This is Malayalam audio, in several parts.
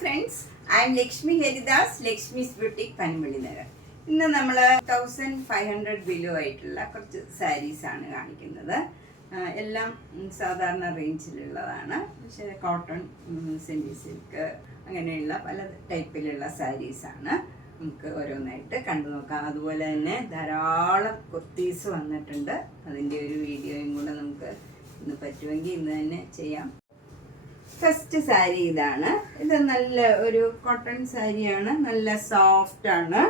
Friends, I am Lakshmi Haridas, Lakshmi's boutique Panampilly Nagar. ഇന്ന് നമ്മൾ 1500 ബിലോ ആയിട്ടുള്ള കുറച്ച് സാരീസ് ആണ് കാണിക്കുന്നത്. എല്ലാം സാധാരണ റേഞ്ചിലുള്ളതാണ്. പക്ഷേ കോട്ടൺ, സെമി സിൽക്ക് അങ്ങനെയുള്ള പല ടൈപ്പിലുള്ള സാരീസാണ്. നമുക്ക് ഓരോന്നായിട്ട് കണ്ടു നോക്കാം. അതുപോലെ തന്നെ ധാരാളം കുർത്തീസ് വന്നിട്ടുണ്ട്. അതിൻ്റെ ഒരു വീഡിയോയും കൂടെ നമുക്ക് ഇന്ന് പറ്റുമെങ്കിൽ ഇന്ന് തന്നെ ചെയ്യാം. ഫസ്റ്റ് സാരി ഇതാണ്. ഇത് നല്ല ഒരു കോട്ടൺ സാരിയാണ്, നല്ല സോഫ്റ്റ് ആണ്.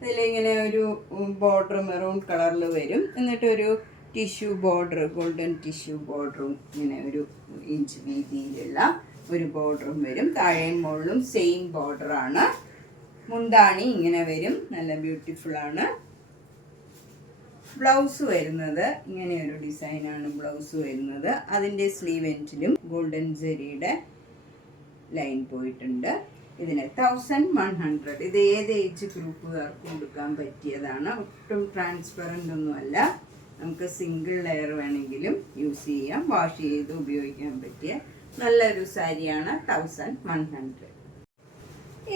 ഇതിലിങ്ങനെ ഒരു ബോർഡർ മെറൂൺ കളറിൽ വരും. എന്നിട്ടൊരു ടിഷ്യൂ ബോർഡർ, ഗോൾഡൻ ടിഷ്യൂ ബോർഡറും ഇങ്ങനെ ഒരു ഇഞ്ച് വീതിയിലുള്ള ഒരു ബോർഡറും വരും. താഴെയും മുകളിലും സെയിം ബോർഡറാണ്. മുന്താണി ഇങ്ങനെ വരും, നല്ല ബ്യൂട്ടിഫുൾ ആണ്. ബ്ലൗസ് വരുന്നത് ഇങ്ങനെ ഒരു ഡിസൈനാണ് ബ്ലൗസ് വരുന്നത്. അതിൻ്റെ സ്ലീവ് എൻഡിലും ഗോൾഡൻ ജെറിയുടെ ലൈൻ പോയിട്ടുണ്ട്. ഇതിന് 1100. ഇത് ഏത് ഏജ് ഗ്രൂപ്പുകാർക്കും കൊടുക്കാൻ പറ്റിയതാണ്. ഒട്ടും ട്രാൻസ്പെറൻ്റ് ഒന്നുമല്ല. നമുക്ക് സിംഗിൾ ലെയർ വേണമെങ്കിലും യൂസ് ചെയ്യാം. വാഷ് ചെയ്ത് ഉപയോഗിക്കാൻ പറ്റിയ നല്ലൊരു സാരിയാണ് 1100.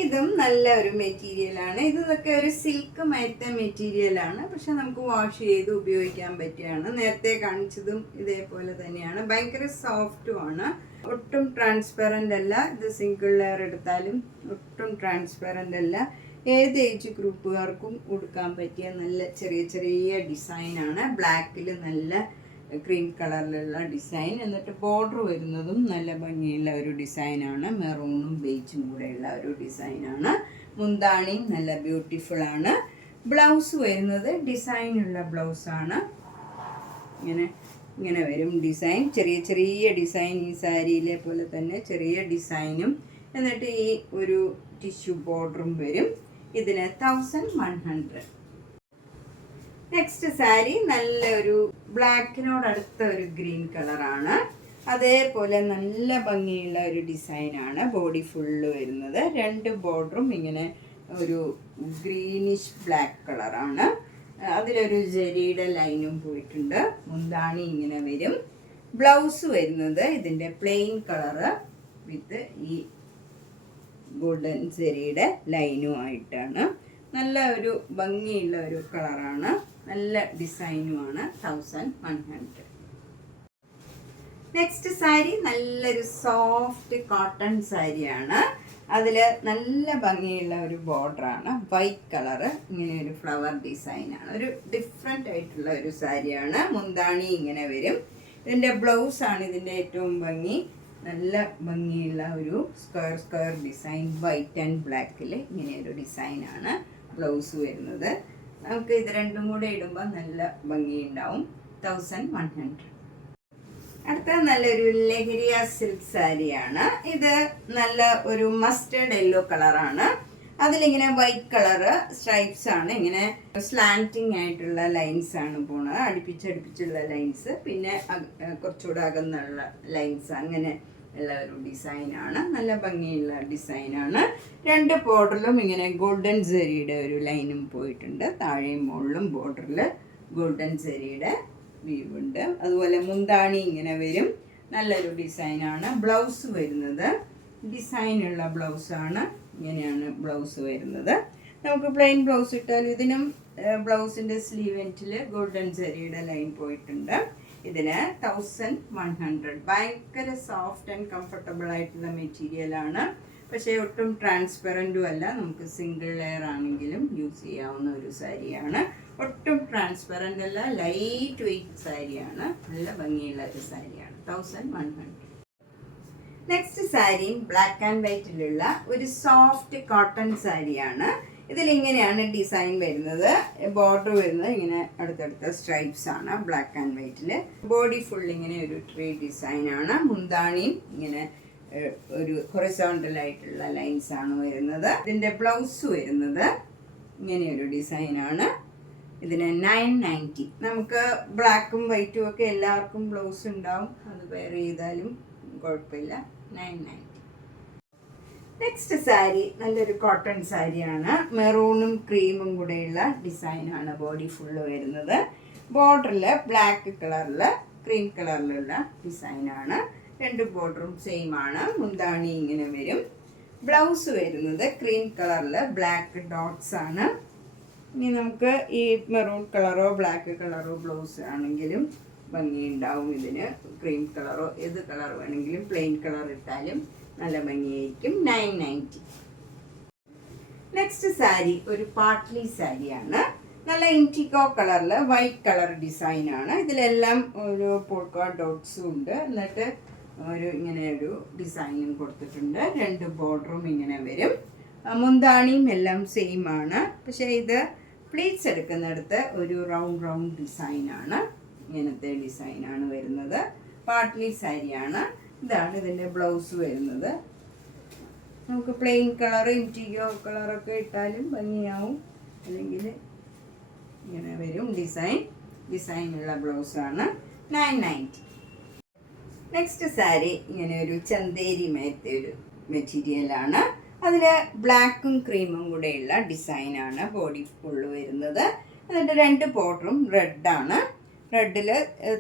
ഇതും നല്ല ഒരു മെറ്റീരിയലാണ്. ഇതൊക്കെ ഒരു സിൽക്ക് മയത്ത മെറ്റീരിയലാണ്. പക്ഷെ നമുക്ക് വാഷ് ചെയ്ത് ഉപയോഗിക്കാൻ പറ്റിയാണ്. നേരത്തെ കാണിച്ചതും ഇതേപോലെ തന്നെയാണ്. ഭയങ്കര സോഫ്റ്റുമാണ്. ഒട്ടും ട്രാൻസ്പെറൻ്റ് അല്ല. ഇത് സിംഗിൾ ലെയർ എടുത്താലും ഒട്ടും ട്രാൻസ്പെറൻ്റ് അല്ല. ഏത് ഏജ് ഗ്രൂപ്പുകാർക്കും കൊടുക്കാൻ പറ്റിയ നല്ല ചെറിയ ചെറിയ ഡിസൈനാണ്. ബ്ലാക്കിൽ നല്ല ക്രീം കളറിലുള്ള ഡിസൈൻ. എന്നിട്ട് ബോർഡർ വരുന്നതും നല്ല ഭംഗിയുള്ള ഒരു ഡിസൈനാണ്. മെറൂണും ബേജും കൂടെയുള്ള ഒരു ഡിസൈനാണ്. മുന്താണിയും നല്ല ബ്യൂട്ടിഫുൾ ആണ്. ബ്ലൗസ് വരുന്നത് ഡിസൈനുള്ള ബ്ലൗസാണ്. ഇങ്ങനെ വരും ഡിസൈൻ. ചെറിയ ചെറിയ ഡിസൈൻ. ഈ സാരിയിലെ പോലെ തന്നെ ചെറിയ ഡിസൈനും. എന്നിട്ട് ഈ ഒരു ടിഷ്യൂ ബോർഡറും വരും. ഇതിന് 1100. നെക്സ്റ്റ് സാരി നല്ലൊരു ബ്ലാക്കിനോടടുത്ത ഒരു ഗ്രീൻ കളറാണ്. അതേപോലെ നല്ല ഭംഗിയുള്ള ഒരു ഡിസൈനാണ്. ബോഡി ഫുള്ള് വരുന്നത്. 2 ബോർഡറും ഇങ്ങനെ ഒരു ഗ്രീനിഷ് ബ്ലാക്ക് കളറാണ്. അതിലൊരു ജെറിയുടെ ലൈനും പോയിട്ടുണ്ട്. മുന്താണി ഇങ്ങനെ വരും. ബ്ലൗസ് വരുന്നത് ഇതിൻ്റെ പ്ലെയിൻ കളറ് വിത്ത് ഈ ഗോൾഡൻ ജെറിയുടെ ലൈനും ആയിട്ടാണ്. നല്ല ഒരു ഭംഗിയുള്ള ഒരു കളറാണ്. നല്ല ഡിസൈനുമാണ്. 1100. നെക്സ്റ്റ് സാരി നല്ലൊരു സോഫ്റ്റ് കോട്ടൺ സാരിയാണ്. അതിൽ നല്ല ഭംഗിയുള്ള ഒരു ബോർഡറാണ്. വൈറ്റ് കളറ് ഇങ്ങനെ ഒരു ഫ്ലവർ ഡിസൈനാണ്. ഒരു ഡിഫറെൻ്റ് ആയിട്ടുള്ള ഒരു സാരിയാണ്. മുന്താണി ഇങ്ങനെ വരും. ഇതിൻ്റെ ബ്ലൗസാണ് ഇതിൻ്റെ ഏറ്റവും ഭംഗി. നല്ല ഭംഗിയുള്ള ഒരു സ്ക്വയർ ഡിസൈൻ. വൈറ്റ് ആൻഡ് ബ്ലാക്കിൽ ഇങ്ങനെ ഒരു ഡിസൈനാണ് ബ്ലൗസ് വരുന്നത്. നമുക്ക് ഇത് രണ്ടും കൂടെ ഇടുമ്പോൾ നല്ല ഭംഗിയുണ്ടാവും. 1100. അടുത്ത നല്ലൊരു ലഹരിയ സിൽക്ക് സാരിയാണ്. ഇത് നല്ല ഒരു മസ്റ്റേർഡ് യെല്ലോ കളറാണ്. അതിലിങ്ങനെ വൈറ്റ് കളറ് സ്ട്രൈപ്സ് ആണ്. ഇങ്ങനെ സ്ലാൻറ്റിങ് ആയിട്ടുള്ള ലൈൻസ് ആണ് പോണത്. അടുപ്പിച്ചടുപ്പിച്ചുള്ള ലൈൻസ്. പിന്നെ കുറച്ചുകൂടെ അകന്നുള്ള ലൈൻസ്. അങ്ങനെ ഉള്ള ഒരു ഡിസൈനാണ്. നല്ല ഭംഗിയുള്ള ഡിസൈനാണ്. 2 ബോർഡറിലും ഇങ്ങനെ ഗോൾഡൻ ജെറിയുടെ ഒരു ലൈനും പോയിട്ടുണ്ട്. താഴെയും മുകളിലും ബോർഡറിൽ ഗോൾഡൻ ജെറിയുടെ വീവ് ഉണ്ട്. അതുപോലെ മുന്താണി ഇങ്ങനെ വരും. നല്ലൊരു ഡിസൈനാണ്. ബ്ലൗസ് വരുന്നത് ഡിസൈനുള്ള ബ്ലൗസാണ്. ഇങ്ങനെയാണ് ബ്ലൗസ് വരുന്നത്. നമുക്ക് പ്ലെയിൻ ബ്ലൗസ് ഇട്ടാൽ ഇതിനും ബ്ലൗസിൻ്റെ സ്ലീവ് എൻഡിൽ ഗോൾഡൻ ജെറിയുടെ ലൈൻ പോയിട്ടുണ്ട്. ഇതിന് 1100. ഭയങ്കര സോഫ്റ്റ് ആൻഡ് കംഫർട്ടബിൾ ആയിട്ടുള്ള മെറ്റീരിയലാണ്. പക്ഷേ ഒട്ടും ട്രാൻസ്പെറൻറ്റും അല്ല. നമുക്ക് സിംഗിൾ ലെയർ ആണെങ്കിലും യൂസ് ചെയ്യാവുന്ന ഒരു സാരിയാണ്. ഒട്ടും ട്രാൻസ്പെറൻ്റ് അല്ല. ലൈറ്റ് വെയ്റ്റ് സാരിയാണ്. നല്ല ഭംഗിയുള്ള ഒരു സാരിയാണ്. 1100. നെക്സ്റ്റ് സാരിയും ബ്ലാക്ക് ആൻഡ് വൈറ്റിലുള്ള ഒരു സോഫ്റ്റ് കോട്ടൺ സാരിയാണ്. ഇതിലിങ്ങനെയാണ് ഡിസൈൻ വരുന്നത്. ബോർഡർ വരുന്നത് ഇങ്ങനെ അടുത്തടുത്ത സ്ട്രൈപ്സ് ആണ്. ബ്ലാക്ക് ആൻഡ് വൈറ്റിൽ ബോഡി ഫുൾ ഇങ്ങനെ ഒരു ട്രീ ഡിസൈനാണ്. മുന്താണിയും ഇങ്ങനെ ഒരു ഹൊറിസോണ്ടൽ ആയിട്ടുള്ള ലൈൻസ് ആണ് വരുന്നത്. ഇതിൻ്റെ ബ്ലൗസ് വരുന്നത് ഇങ്ങനെയൊരു ഡിസൈനാണ്. ഇതിന് 990. നമുക്ക് ബ്ലാക്കും വൈറ്റും ഒക്കെ എല്ലാവർക്കും ബ്ലൗസ് ഉണ്ടാവും. അത് വെയർ ചെയ്താലും കുഴപ്പമില്ല. 990. നെക്സ്റ്റ് സാരി നല്ലൊരു കോട്ടൺ സാരിയാണ്. മെറൂണും ക്രീമും കൂടെയുള്ള ഡിസൈനാണ് ബോഡി ഫുള്ള് വരുന്നത്. ബോർഡറിൽ ബ്ലാക്ക് കളറിൽ ക്രീം കളറിലുള്ള ഡിസൈനാണ്. 2 ബോർഡറും സെയിം ആണ്. മുന്താണി ഇങ്ങനെ വരും. ബ്ലൗസ് വരുന്നത് ക്രീം കളറിൽ ബ്ലാക്ക് ഡോട്ട്സ് ആണ്. ഇനി നമുക്ക് ഈ മെറൂൺ കളറോ ബ്ലാക്ക് കളറോ ബ്ലൗസ് ആണെങ്കിലും ഭംഗിയുണ്ടാവും. ഇതിന് ക്രീം കളറോ ഏത് കളർ വേണമെങ്കിലും പ്ലെയിൻ കളർ ഇട്ടാലും നല്ല ഭംഗിയായിരിക്കും. 990. നെക്സ്റ്റ് സാരി ഒരു പാട്ട്ലി സാരിയാണ്. നല്ല ഇൻറ്റിക്കോ കളറിൽ വൈറ്റ് കളർ ഡിസൈനാണ്. ഇതിലെല്ലാം ഒരു പോൾക്ക ഡോട്ട്സും ഉണ്ട്. എന്നിട്ട് ഒരു ഇങ്ങനെ ഒരു ഡിസൈനും കൊടുത്തിട്ടുണ്ട്. 2 ബോർഡറും ഇങ്ങനെ വരും. മുന്താണിയും എല്ലാം സെയിം ആണ്. പക്ഷേ ഇത് പ്ലീറ്റ്സ് എടുക്കുന്നിടത്ത് ഒരു റൗണ്ട് ഡിസൈനാണ്. ഇങ്ങനത്തെ ഡിസൈനാണ് വരുന്നത്. പാട്ട്ലി സാരിയാണ്. ഇതാണ് ഇതിൻ്റെ ബ്ലൗസ് വരുന്നത്. നമുക്ക് പ്ലെയിൻ കളർ ഇൻറ്റിഗോ കളറൊക്കെ ഇട്ടാലും ഭംഗിയാവും. അല്ലെങ്കിൽ ഇങ്ങനെ വരും ഡിസൈനുള്ള ബ്ലൗസാണ്. 990. നെക്സ്റ്റ് സാരി ഇങ്ങനെ ഒരു ചന്തേരി മേത്തെ ഒരു മെറ്റീരിയലാണ്. അതിൽ ബ്ലാക്കും ക്രീമും കൂടെയുള്ള ഡിസൈനാണ് ബോഡി ഫുള്ള് വരുന്നത്. എന്നിട്ട് 2 ബോർഡറും റെഡാണ്. റെഡിൽ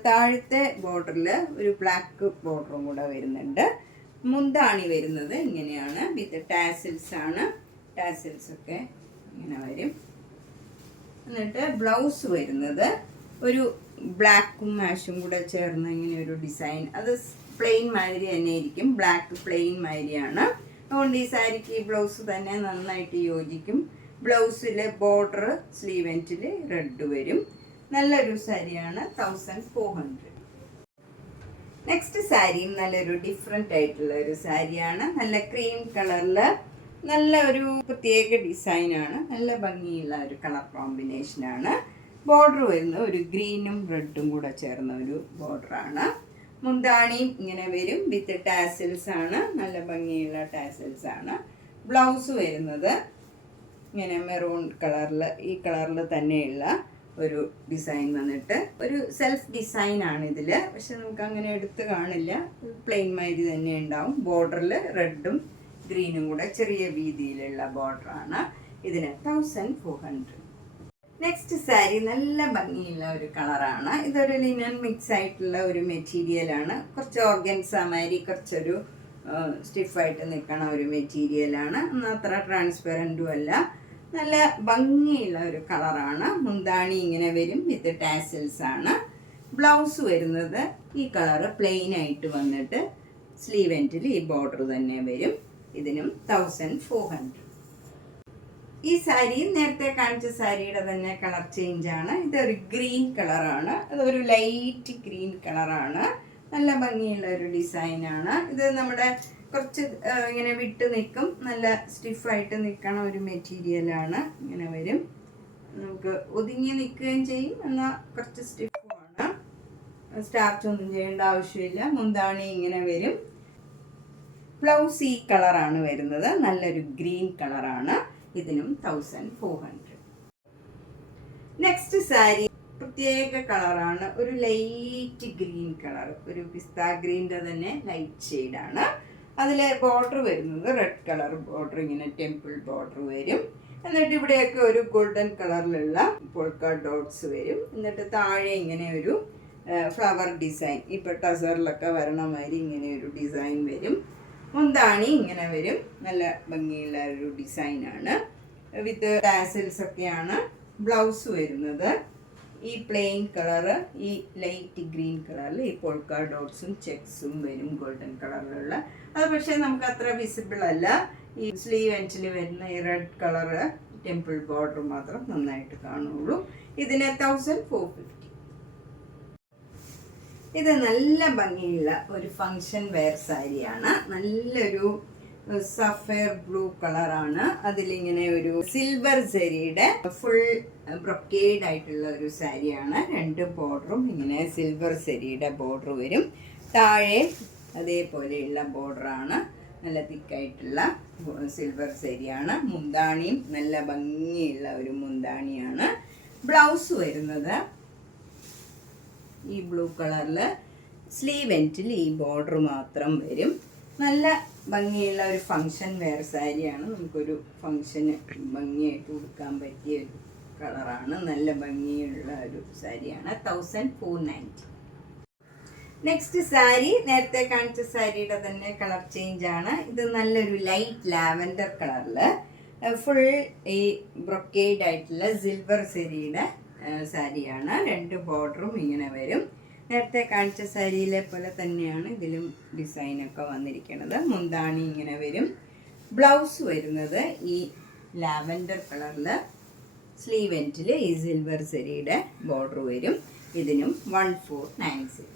താഴത്തെ ബോർഡറിൽ ഒരു ബ്ലാക്ക് ബോർഡറും കൂടെ വരുന്നുണ്ട്. മുന്താണി വരുന്നത് ഇങ്ങനെയാണ്. വിത്ത് ടാസിൽസ് ആണ്. ടാസിൽസൊക്കെ ഇങ്ങനെ വരും. എന്നിട്ട് ബ്ലൗസ് വരുന്നത് ഒരു ബ്ലാക്കും മാഷും കൂടെ ചേർന്ന് ഇങ്ങനെ ഒരു ഡിസൈൻ. അത് പ്ലെയിൻ മാതിരി തന്നെ ഇരിക്കും. ബ്ലാക്ക് പ്ലെയിൻ മാതിരിയാണ്. അതുകൊണ്ട് ഈ സാരിക്ക് ഈ ബ്ലൗസ് തന്നെ നന്നായിട്ട് യോജിക്കും. ബ്ലൗസിൽ ബോർഡർ സ്ലീവ് എൻഡിൽ റെഡ് വരും. നല്ലൊരു സാരിയാണ്. 1400. നെക്സ്റ്റ് സാരിയും നല്ലൊരു ഡിഫറെൻ്റ് ആയിട്ടുള്ള ഒരു സാരിയാണ്. നല്ല ക്രീം കളറിൽ നല്ല ഒരു പ്രത്യേക ഡിസൈനാണ്. നല്ല ഭംഗിയുള്ള ഒരു കളർ കോമ്പിനേഷനാണ്. ബോർഡർ വരുന്നത് ഒരു ഗ്രീനും റെഡും കൂടെ ചേർന്ന ഒരു ബോർഡറാണ്. മുന്താണിയും ഇങ്ങനെ വരും. വിത്ത് ടാസിൽസ് ആണ്. നല്ല ഭംഗിയുള്ള ടാസിൽസ് ആണ്. ബ്ലൗസ് വരുന്നത് ഇങ്ങനെ മെറൂൺ കളറിൽ ഈ കളറിൽ തന്നെയുള്ള ഒരു ഡിസൈൻ വന്നിട്ട് ഒരു സെൽഫ് ഡിസൈനാണ് ഇതിൽ. പക്ഷെ നമുക്ക് അങ്ങനെ എടുത്ത് കാണില്ല. പ്ലെയിൻ മാതിരി തന്നെ ഉണ്ടാവും. ബോർഡറിൽ റെഡും ഗ്രീനും കൂടെ ചെറിയ വീതിയിലുള്ള ബോർഡറാണ്. ഇതിന് 1400. നെക്സ്റ്റ് സാരി നല്ല ഭംഗിയുള്ള ഒരു കളറാണ്. ഇതൊരു ലിനൻ മിക്സ് ആയിട്ടുള്ള ഒരു മെറ്റീരിയലാണ്. കുറച്ച് ഓർഗൻസ മാതിരി കുറച്ചൊരു സ്റ്റിഫായിട്ട് നിൽക്കണ ഒരു മെറ്റീരിയലാണ്. അത്ര ട്രാൻസ്പെറൻറ്റും അല്ല. നല്ല ഭംഗിയുള്ള ഒരു കളറാണ്. മുന്താണി ഇങ്ങനെ വരും. വിത്ത് ടാസിൽസ് ആണ്. ബ്ലൗസ് വരുന്നത് ഈ കളറ് പ്ലെയിൻ ആയിട്ട് വന്നിട്ട് സ്ലീവ് എൻഡിൽ ഈ ബോർഡർ തന്നെ വരും. ഇതിനും 1400. ഈ സാരി നേരത്തെ കാണിച്ച സാരിയുടെ തന്നെ കളർ ചേഞ്ചാണ്. ഇതൊരു ഗ്രീൻ കളറാണ്. അതൊരു ലൈറ്റ് ഗ്രീൻ കളറാണ്. നല്ല ഭംഗിയുള്ള ഒരു ഡിസൈനാണ്. ഇത് നമ്മുടെ കുറച്ച് ഇങ്ങനെ വിട്ട് നിൽക്കും. നല്ല സ്റ്റിഫായിട്ട് നിൽക്കണ ഒരു മെറ്റീരിയലാണ്. ഇങ്ങനെ വരും. നമുക്ക് ഒതുങ്ങി നിൽക്കുകയും ചെയ്യും. എന്നാൽ കുറച്ച് സ്റ്റിഫുമാണ്. സ്റ്റാർച്ച് ഒന്നും ചെയ്യേണ്ട ആവശ്യമില്ല. മുന്താണി ഇങ്ങനെ വരും. ബ്ലൗസ് ഈ കളറാണ് വരുന്നത്. നല്ലൊരു ഗ്രീൻ കളറാണ്. ഇതിനും 1400. നെക്സ്റ്റ് സാരി പ്രത്യേക കളറാണ്. ഒരു ലൈറ്റ് ഗ്രീൻ കളർ. ഒരു പിസ്ത ഗ്രീൻ്റെ തന്നെ ലൈറ്റ് ഷെയ്ഡാണ്. അതിലെ ബോർഡർ വരുന്നത് റെഡ് കളർ ബോർഡർ. ഇങ്ങനെ ടെമ്പിൾ ബോർഡർ വരും. എന്നിട്ട് ഇവിടെയൊക്കെ ഒരു ഗോൾഡൻ കളറിലുള്ള പോൾക്ക ഡോട്ട്സ് വരും. എന്നിട്ട് താഴെ ഇങ്ങനെ ഒരു ഫ്ലവർ ഡിസൈൻ. ഇപ്പോൾ ടസറിലൊക്കെ വരണ മാതിരി ഇങ്ങനെ ഒരു ഡിസൈൻ വരും. മുന്താണി ഇങ്ങനെ വരും. നല്ല ഭംഗിയുള്ള ഒരു ഡിസൈനാണ്. വിത്ത് ടാസിൽസ് ഒക്കെയാണ്. ബ്ലൗസ് വരുന്നത് ഈ പ്ലെയിൻ കളറ് ഈ ലൈറ്റ് ഗ്രീൻ കളറിൽ ഈ പോൾക്ക ഡോട്ട്സും ചെക്സും വരും. ഗോൾഡൻ കളറിലുള്ള അത് പക്ഷേ നമുക്ക് അത്ര വിസിബിൾ അല്ല. ഈ സ്ലീവ് എൻഡിൽ വരുന്ന ഈ റെഡ് കളറ് ടെമ്പിൾ ബോർഡർ മാത്രം നന്നായിട്ട് കാണുള്ളൂ. ഇതിന് 1450. ഇത് നല്ല ഭംഗിയുള്ള ഒരു ഫങ്ഷൻ വെയർ സാരിയാണ്. നല്ലൊരു സഫയർ ബ്ലൂ കളറാണ്. അതിലിങ്ങനെ ഒരു സിൽവർ സെരിയുടെ ഫുൾ ബ്രൊക്കേഡ് ആയിട്ടുള്ള ഒരു സാരിയാണ്. 2 ബോർഡറും ഇങ്ങനെ സിൽവർ സെരിയുടെ ബോർഡർ വരും. താഴെ അതേപോലെയുള്ള ബോർഡറാണ്. നല്ല തിക്കായിട്ടുള്ള സിൽവർ സെരിയാണ്. മുന്താണിയും നല്ല ഭംഗിയുള്ള ഒരു മുന്താണിയാണ്. ബ്ലൗസ് വരുന്നത് ഈ ബ്ലൂ കളറിൽ സ്ലീവ് എൻഡിൽ ഈ ബോർഡർ മാത്രം വരും. നല്ല ഭംഗിയുള്ള ഒരു ഫങ്ഷൻ വെയർ സാരിയാണ്. നമുക്കൊരു ഫങ്ഷന് ഭംഗിയായിട്ട് കൊടുക്കാൻ പറ്റിയ ഒരു കളറാണ്. നല്ല ഭംഗിയുള്ള ഒരു സാരിയാണ്. 1490. നെക്സ്റ്റ് സാരി നേരത്തെ കാണിച്ച സാരിയുടെ തന്നെ കളർ ചേഞ്ച് ആണ്. ഇത് നല്ലൊരു ലൈറ്റ് ലാവൻഡർ കളറിൽ ഫുൾ ഈ ബ്രൊക്കേഡ് ആയിട്ടുള്ള സിൽവർ സെരിയുടെ സാരിയാണ്. 2 ബോർഡറും ഇങ്ങനെ വരും. നേരത്തെ കാണിച്ച സാരിയിലെ പോലെ തന്നെയാണ് ഇതിലും ഡിസൈനൊക്കെ വന്നിരിക്കുന്നത്. മുന്താണി ഇങ്ങനെ വരും. ബ്ലൗസ് വരുന്നത് ഈ ലാവൻഡർ കളറിൽ സ്ലീവ് എൻഡിൽ ഈ സിൽവർ സെരിയുടെ ബോർഡർ വരും. ഇതിനും 1490.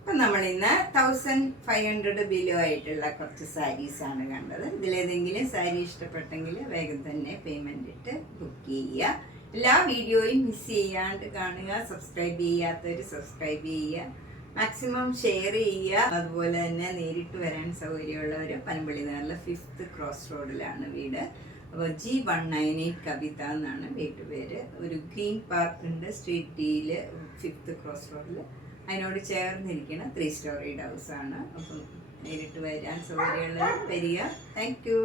അപ്പം നമ്മളിന്ന് 1500 ബിലോ ആയിട്ടുള്ള കുറച്ച് സാരീസാണ് കണ്ടത്. ഇതിലേതെങ്കിലും സാരി ഇഷ്ടപ്പെട്ടെങ്കിൽ വേഗം തന്നെ പേയ്മെൻ്റ് ഇട്ട് ബുക്ക് ചെയ്യുക. എല്ലാ വീഡിയോയും മിസ് ചെയ്യാണ്ട് കാണുക. സബ്സ്ക്രൈബ് ചെയ്യാത്തവർ സബ്സ്ക്രൈബ് ചെയ്യുക, മാക്സിമം ഷെയർ ചെയ്യുക. അതുപോലെ തന്നെ നേരിട്ട് വരാൻ സൗകര്യമുള്ളവർ പനമ്പള്ളി നേരിലെ 5th ക്രോസ് റോഡിലാണ് വീട്. അപ്പോൾ G198 കവിത എന്നാണ് വീട്ടുപേര്. ഒരു ഗ്രീൻ പാർക്ക് ഉണ്ട് സ്ട്രീറ്റ് ഡിയിൽ 5th ക്രോസ് റോഡിൽ. അതിനോട് ചേർന്നിരിക്കുന്ന 3 സ്റ്റോറീഡ് ഹൗസാണ്. അപ്പം നേരിട്ട് വരാൻ സൗകര്യമുള്ളവർ വരിക. Thank you.